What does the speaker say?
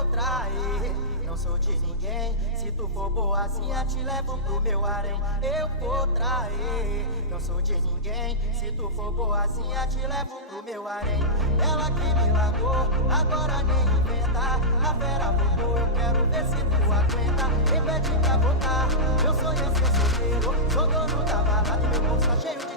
vou trair. Não sou de ninguém, se tu for boazinha te levo pro meu harém. Eu vou trair. Não sou de ninguém, se tu for boazinha te levo pro meu harém. Ela que me largou, agora nem inventa. A fera voltou, eu quero ver se tu aguenta. Me pede pra voltar, meu sonho é ser solteiro. Sou dono da balada e meu bolso tá cheio de